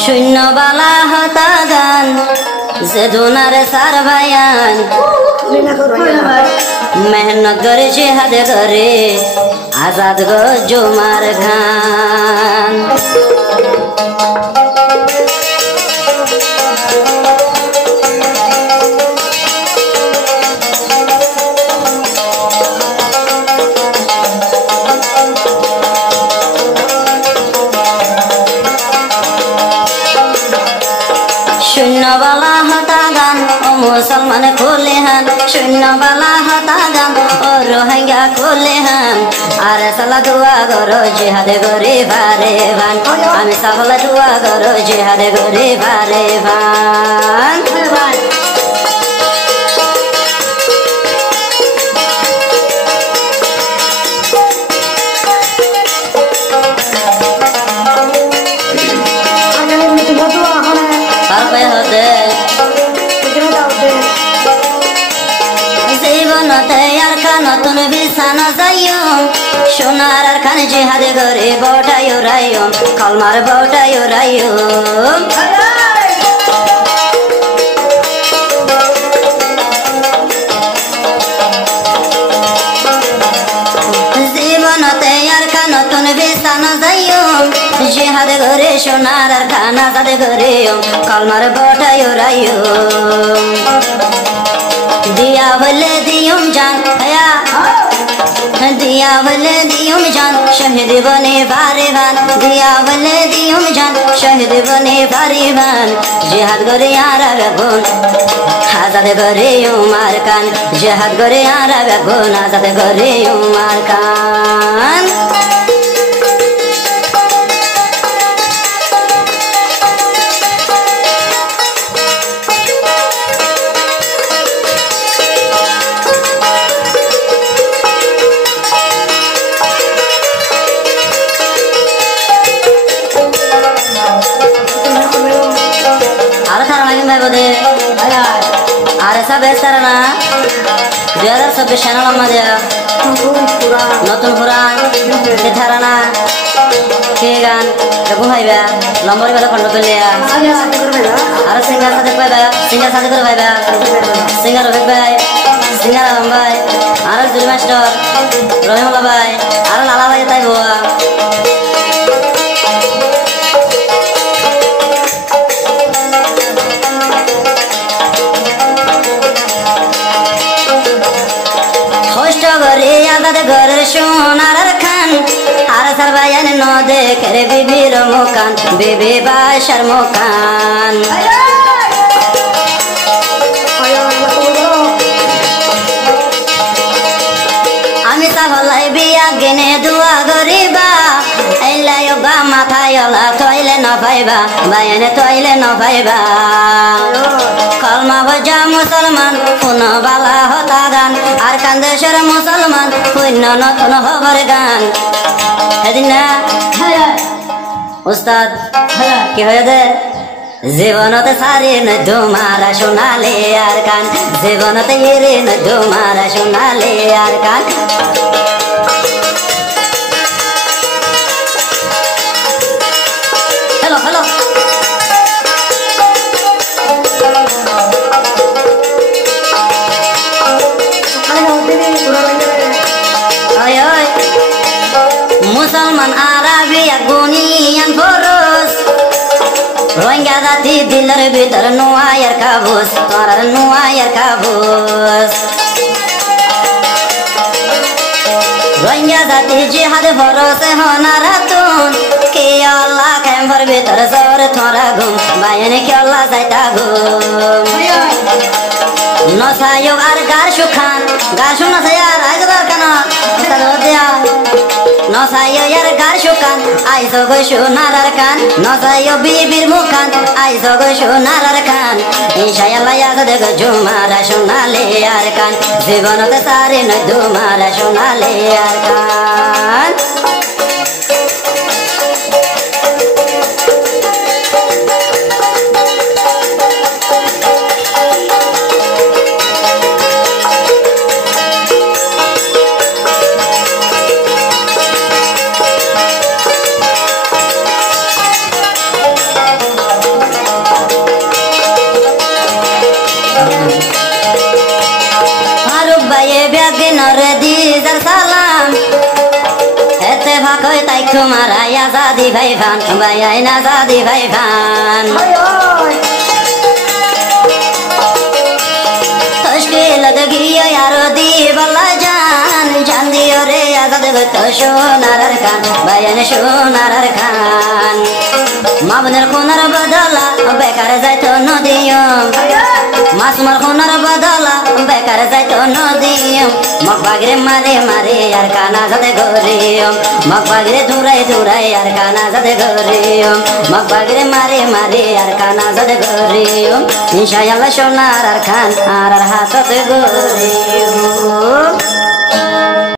শূন্য বালা হতা গান যে দোনারে সার ভাইয়ান মেহনত করে জিহাদ করে আজাদ গো জুমার খান শূন্য বালা হতা গান ও মুসলমান খুলে হান শূন্য বালা হতা গান ও রোহিঙ্গা খুলে হান আর সালা দুয়া গরো জিহাদে গরে ভারে ভান আমি সাফলা দুয়া গরো জিহাদে গরে ভারে ভান জীবনতে আর নতুন বিছানা যাইও সোনার আর খান জিহাদে করে বটাইও রাইও কলমার বটাইও রাইও জীবনতে আর নতুন বিছানা যাইও জিহাদে করে সোনার আর খানা যাদে করে কলমার বটাইও রাইও दिया भले दियुम जान हया दिया भले दियुम जान शहीद बने भारे भान दिया भले दियुम जान शहीद बने भारे भान जिहाद करे आरा बेगुन आजाद करे उमार खान जिहाद करे आरा बेगुन आजाद करे उमार खान আর সব এসতারা না 2026 সালের আমাদের নতুন পুরাণ দেখারা না কে গান দেখো ভাইবা লম্বরি বেলা কন্ড পেলে আর সিঙ্গার সাথে পাইবা সিঙ্গার সাথে করে ভাইবা সিঙ্গার রবিক ভাই সিঙ্গার আলম ভাই আর জুলি মাস্টার রহিমুল্লাহ ভাই আর লালা ভাই তাই বোয়া আজাদ ঘরের সোনার খান আর সারবায়ান নদে করে বিবির মুখান বিবি বাসার মুখান আমি সাফলাই বিয়া গেনে দুয়া গরিবা এলাই বা মাথায় ওলা তৈলে ন পাইবা বায়ানে তৈলে ন পাইবা কলমা বজা মুসলমান কোন বালা হতা গান আর কান্দেশের মুসলমান পুণ্য নতুন হবর গান সেদিন না উস্তাদ কি হয়ে দে জীবনতে সারি ন তোমারা শোনালে আর কান জীবনতে এরে ন তোমারা শোনালে আর কান হ্যালো হ্যালো মুসলমান আরবি গুনিয়ান ফরস রোহিঙ্গা জাতি দিলের ভিতর নোয়ার কাবুস তোরার নোয়ার কাবুস রোহিঙ্গা জাতি জিহাদ ফরসে হনারাতুন কে আল্লাহ খেমর ভিতর জোর থরা ঘুম বায়ানে কে আল্লাহ যাইতা ঘুম নসায়ক আর গার সুখান গার শুনা সায়ার আইজবার কেন দিয়া নসায়ো ইয়ার গার সুখান আইজো গো সোনার খান নসায়ো বিবির মুখান আইজো গো সোনার খান ইনশাআল্লাহ আজাদ গো জুমারা সোনালে আর খান জীবনতে সারে ন দুমারা সোনালে আর খান koi tai kumara ya zadi bhai fan bayai na zadi bhai fan toshke lagagi yaro di balla jan jan di ore azad bto shonar khan bayan shonar khan mabner khonar badala bekar jaito nodiyum masmar khonar badala bekar jaito nodiyum makbagre mare mare yar kana jade goriyum makbagre durai durai yar kana jade goriyum makbagre mare mare yar kana jade goriyum inshallah shonar khan ar hatat goriyum